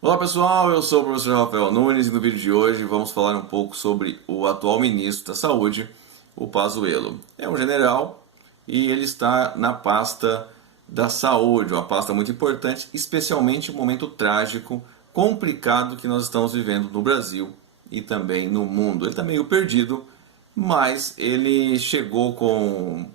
Olá pessoal, eu sou o professor Rafael Nunes e no vídeo de hoje vamos falar um pouco sobre o atual ministro da Saúde, o Pazuello. É um general e ele está na pasta da saúde, uma pasta muito importante, especialmente no momento trágico, complicado que nós estamos vivendo no Brasil e também no mundo. Ele está meio perdido, mas ele chegou com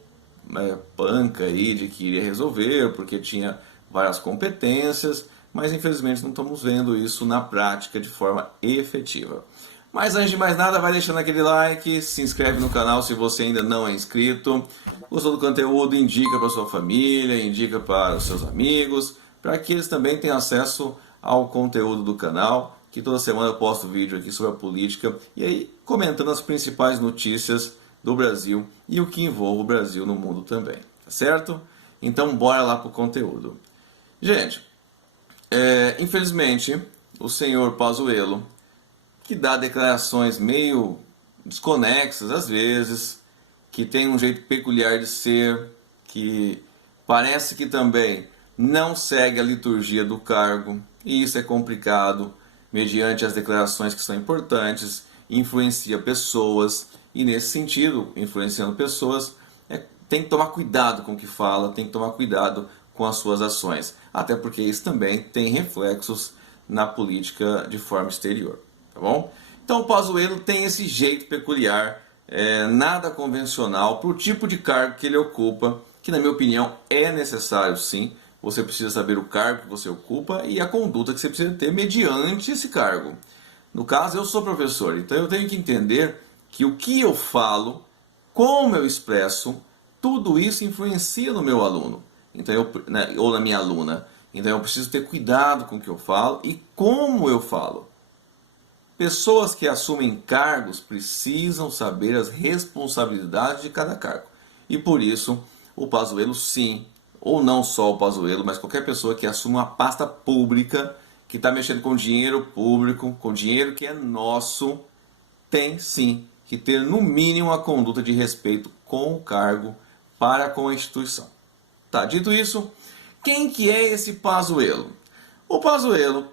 panca aí de que iria resolver, porque tinha várias competências, mas infelizmente não estamos vendo isso na prática de forma efetiva. Mas antes de mais nada, vai deixando aquele like, se inscreve no canal se você ainda não é inscrito. Gostou do conteúdo? Indica para sua família, indica para os seus amigos, para que eles também tenham acesso ao conteúdo do canal, que toda semana eu posto vídeo aqui sobre a política e aí comentando as principais notícias do Brasil e o que envolve o Brasil no mundo também, tá certo? Então bora lá pro conteúdo. Gente, infelizmente o senhor Pazuello, que dá declarações meio desconexas às vezes, que tem um jeito peculiar de ser, que parece que também não segue a liturgia do cargo, e isso é complicado, mediante as declarações que são importantes, influencia pessoas, e nesse sentido, influenciando pessoas, tem que tomar cuidado com o que fala, tem que tomar cuidado com as suas ações, até porque isso também tem reflexos na política de forma exterior, tá bom? Então o Pazuello tem esse jeito peculiar, nada convencional para o tipo de cargo que ele ocupa, que na minha opinião é necessário sim. Você precisa saber o cargo que você ocupa e a conduta que você precisa ter mediante esse cargo. No caso, eu sou professor, então eu tenho que entender que o que eu falo, como eu expresso, tudo isso influencia no meu aluno, então ou na minha aluna. Então eu preciso ter cuidado com o que eu falo e como eu falo. Pessoas que assumem cargos precisam saber as responsabilidades de cada cargo. E por isso, o Pazuello sim, ou não só o Pazuello, mas qualquer pessoa que assuma uma pasta pública, que está mexendo com dinheiro público, com dinheiro que é nosso, tem sim que ter no mínimo a conduta de respeito com o cargo para com a instituição. Tá, dito isso, quem que é esse Pazuello? O Pazuello,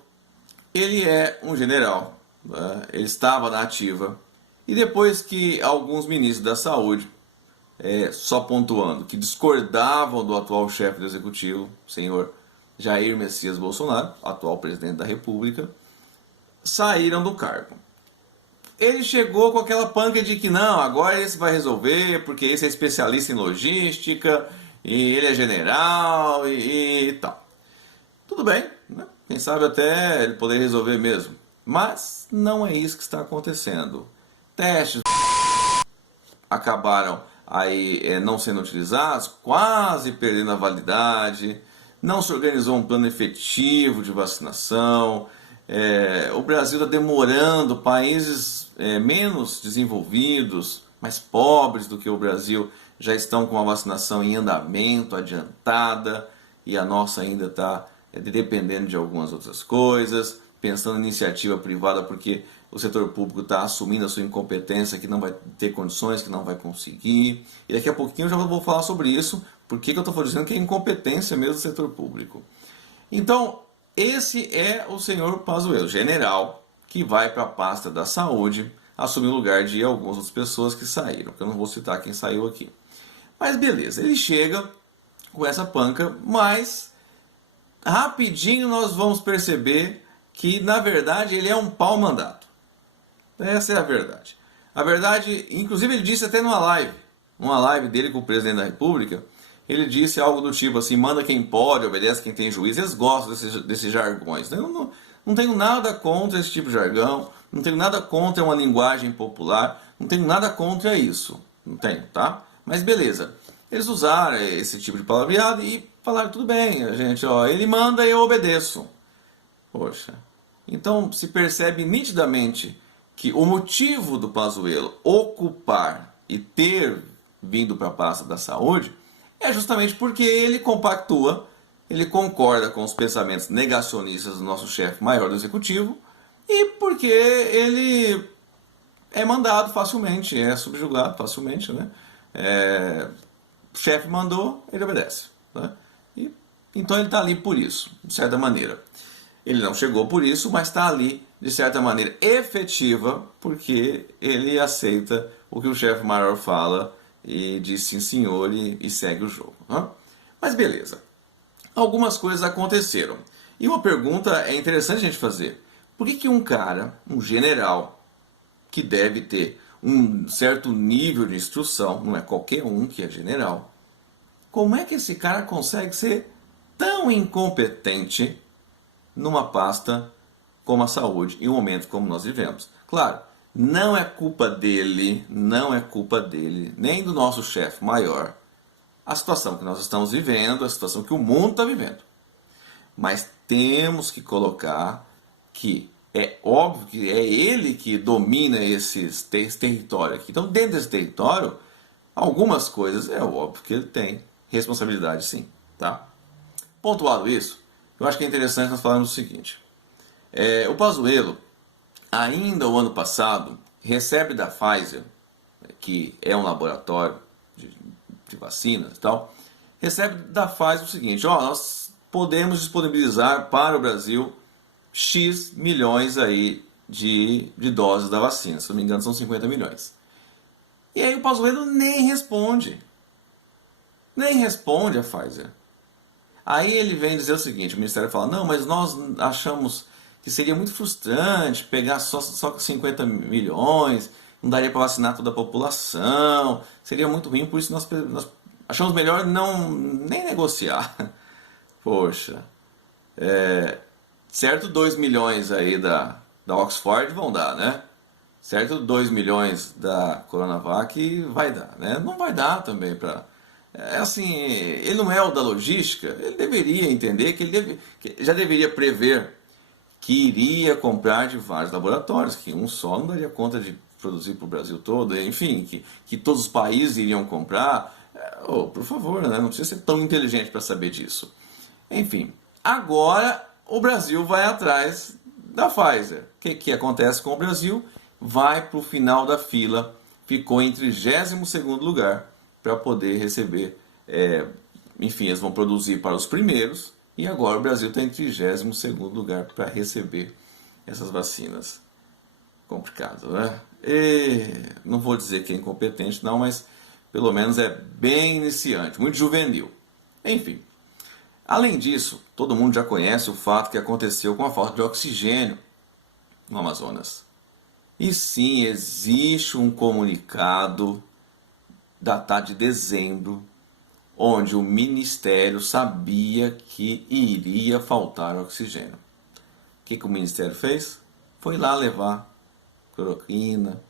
ele é um general, né? Ele estava na ativa, e depois que alguns ministros da saúde, só pontuando, que discordavam do atual chefe do executivo, o senhor Jair Messias Bolsonaro, atual presidente da República, saíram do cargo. Ele chegou com aquela panca de que não, agora esse vai resolver, porque esse é especialista em logística, e ele é general, e tal. Tudo bem, né? Quem sabe até ele poder resolver mesmo. Mas não é isso que está acontecendo. Testes acabaram aí não sendo utilizados, quase perdendo a validade, não se organizou um plano efetivo de vacinação, o Brasil está demorando, países menos desenvolvidos, mais pobres do que o Brasil, já estão com a vacinação em andamento, adiantada, e a nossa ainda está dependendo de algumas outras coisas, pensando em iniciativa privada, porque o setor público está assumindo a sua incompetência, que não vai ter condições, que não vai conseguir. E daqui a pouquinho eu já vou falar sobre isso, porque eu estou dizendo que é incompetência mesmo do setor público. Então, esse é o senhor Pazuello, general, que vai para a pasta da saúde, assumir o lugar de algumas outras pessoas que saíram, que eu não vou citar quem saiu aqui. Mas beleza, ele chega com essa panca, mas rapidinho nós vamos perceber que, na verdade, ele é um pau-mandato. Essa é a verdade. A verdade, inclusive ele disse até numa live dele com o presidente da República, ele disse algo do tipo assim, manda quem pode, obedece quem tem juízo. Eles gostam desses jargões. Eu não tenho nada contra esse tipo de jargão, não tenho nada contra uma linguagem popular, não tenho nada contra isso. Não tenho, tá? Mas beleza. Eles usaram esse tipo de palavreado e falaram, tudo bem, gente, ó, ele manda e eu obedeço. Poxa, então se percebe nitidamente que o motivo do Pazuello ocupar e ter vindo para a pasta da saúde é justamente porque ele compactua, ele concorda com os pensamentos negacionistas do nosso chefe maior do executivo e porque ele é mandado facilmente, é subjugado facilmente, né? O chefe mandou, ele obedece, né? Então ele está ali por isso, de certa maneira. Ele não chegou por isso, mas está ali, de certa maneira, efetiva, porque ele aceita o que o chefe maior fala e diz sim senhor e segue o jogo. Né? Mas beleza. Algumas coisas aconteceram. E uma pergunta é interessante a gente fazer. Por que um cara, um general, que deve ter um certo nível de instrução, não é qualquer um que é general, como é que esse cara consegue ser tão incompetente numa pasta como a saúde, em um momento como nós vivemos? Claro, não é culpa dele, nem do nosso chefe maior, a situação que nós estamos vivendo, a situação que o mundo está vivendo. Mas temos que colocar que é óbvio que é ele que domina esse território aqui. Então, dentro desse território, algumas coisas é óbvio que ele tem responsabilidade, sim. Tá? Pontuado isso, eu acho que é interessante nós falarmos o seguinte. O Pazuello, ainda o ano passado, recebe da Pfizer, que é um laboratório de vacinas e tal, recebe da Pfizer o seguinte: nós podemos disponibilizar para o Brasil X milhões aí de doses da vacina. Se não me engano, são 50 milhões. E aí o Pazuello nem responde. Nem responde a Pfizer. Aí ele vem dizer o seguinte, o Ministério fala, não, mas nós achamos que seria muito frustrante pegar só 50 milhões, não daria para vacinar toda a população, seria muito ruim, por isso nós achamos melhor nem negociar. Poxa, certo 2 milhões aí da Oxford vão dar, né? Certo 2 milhões da Coronavac vai dar, né? Não vai dar também para... assim, ele não é o da logística, ele deveria entender que já deveria prever que iria comprar de vários laboratórios, que um só não daria conta de produzir para o Brasil todo, enfim, que todos os países iriam comprar. Por favor, né? Não precisa ser tão inteligente para saber disso. Enfim, agora o Brasil vai atrás da Pfizer. O que acontece com o Brasil? Vai para o final da fila, ficou em 32º lugar para poder receber. Enfim, eles vão produzir para os primeiros e agora o Brasil está em 32º lugar para receber essas vacinas. Complicado, né? Não vou dizer que é incompetente, não, mas pelo menos é bem iniciante, muito juvenil. Enfim. Além disso, todo mundo já conhece o fato que aconteceu com a falta de oxigênio no Amazonas. E sim, existe um comunicado datado de dezembro, onde o Ministério sabia que iria faltar oxigênio. O que o Ministério fez? Foi lá levar cloroquina,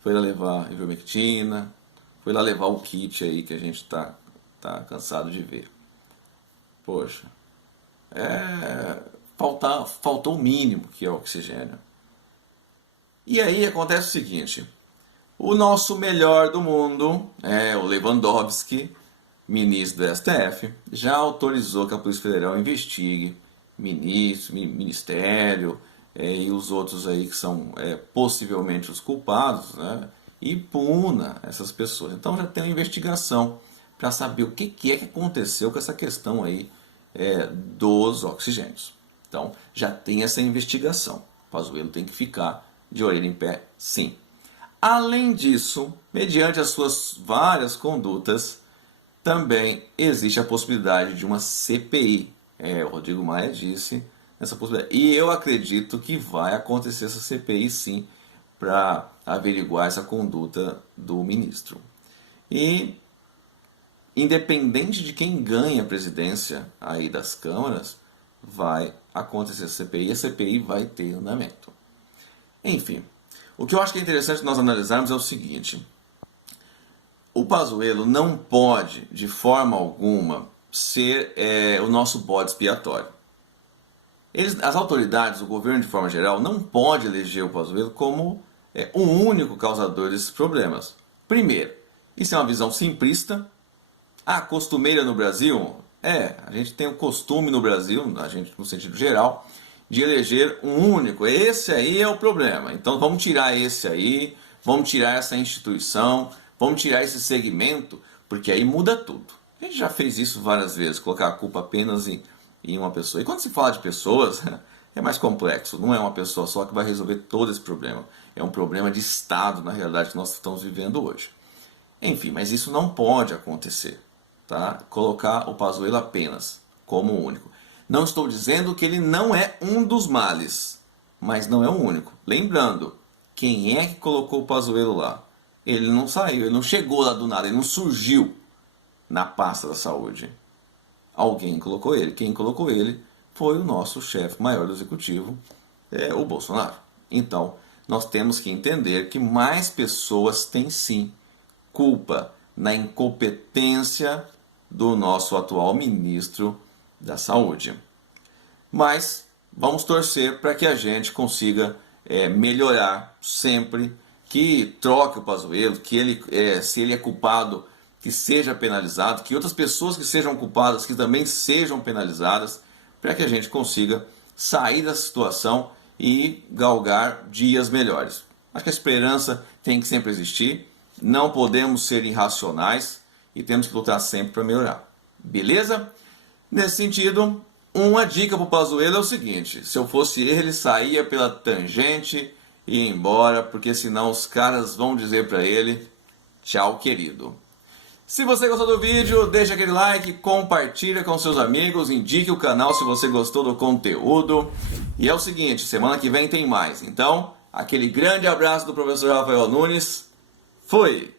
foi lá levar ivermectina, foi lá levar o kit aí que a gente está cansado de ver. Poxa, faltou o mínimo, que é o oxigênio. E aí acontece o seguinte, o nosso melhor do mundo, o Lewandowski, ministro do STF, já autorizou que a Polícia Federal investigue ministério e os outros aí que são possivelmente os culpados, né, e puna essas pessoas. Então já tem uma investigação para saber o que é que aconteceu com essa questão aí dos oxigênios. Então, já tem essa investigação. O Pazuello tem que ficar de orelha em pé, sim. Além disso, mediante as suas várias condutas, também existe a possibilidade de uma CPI. O Rodrigo Maia disse essa possibilidade. E eu acredito que vai acontecer essa CPI, sim, para averiguar essa conduta do ministro. E independente de quem ganha a presidência aí das câmaras, vai acontecer a CPI e a CPI vai ter andamento. Enfim, o que eu acho que é interessante nós analisarmos é o seguinte: o Pazuello não pode, de forma alguma, ser o nosso bode expiatório. As autoridades, o governo de forma geral, não pode eleger o Pazuello como o único causador desses problemas. Primeiro, isso é uma visão simplista. Costumeira no Brasil? A gente tem o costume no Brasil, a gente no sentido geral, de eleger um único. Esse aí é o problema. Então vamos tirar esse aí, vamos tirar essa instituição, vamos tirar esse segmento, porque aí muda tudo. A gente já fez isso várias vezes, colocar a culpa apenas em uma pessoa. E quando se fala de pessoas, é mais complexo. Não é uma pessoa só que vai resolver todo esse problema. É um problema de Estado, na realidade, que nós estamos vivendo hoje. Enfim, mas isso não pode acontecer, tá? Colocar o Pazuello apenas como o único. Não estou dizendo que ele não é um dos males, mas não é o único. Lembrando, quem é que colocou o Pazuello lá? Ele não saiu, ele não chegou lá do nada, ele não surgiu na pasta da saúde. Alguém colocou ele. Quem colocou ele foi o nosso chefe maior do executivo, o Bolsonaro. Então, nós temos que entender que mais pessoas têm sim culpa na incompetência do nosso atual ministro da Saúde. Mas vamos torcer para que a gente consiga melhorar sempre, que troque o Pazuello, que ele, se ele é culpado, que seja penalizado, que outras pessoas que sejam culpadas, que também sejam penalizadas, para que a gente consiga sair dessa situação e galgar dias melhores. Acho que a esperança tem que sempre existir. Não podemos ser irracionais e temos que lutar sempre para melhorar. Beleza? Nesse sentido, uma dica para o Pazuello é o seguinte: se eu fosse ele, saía pela tangente e ia embora, porque senão os caras vão dizer para ele: tchau, querido. Se você gostou do vídeo, deixa aquele like, compartilha com seus amigos, indique o canal se você gostou do conteúdo. E é o seguinte, semana que vem tem mais. Então, aquele grande abraço do professor Rafael Nunes. Fui!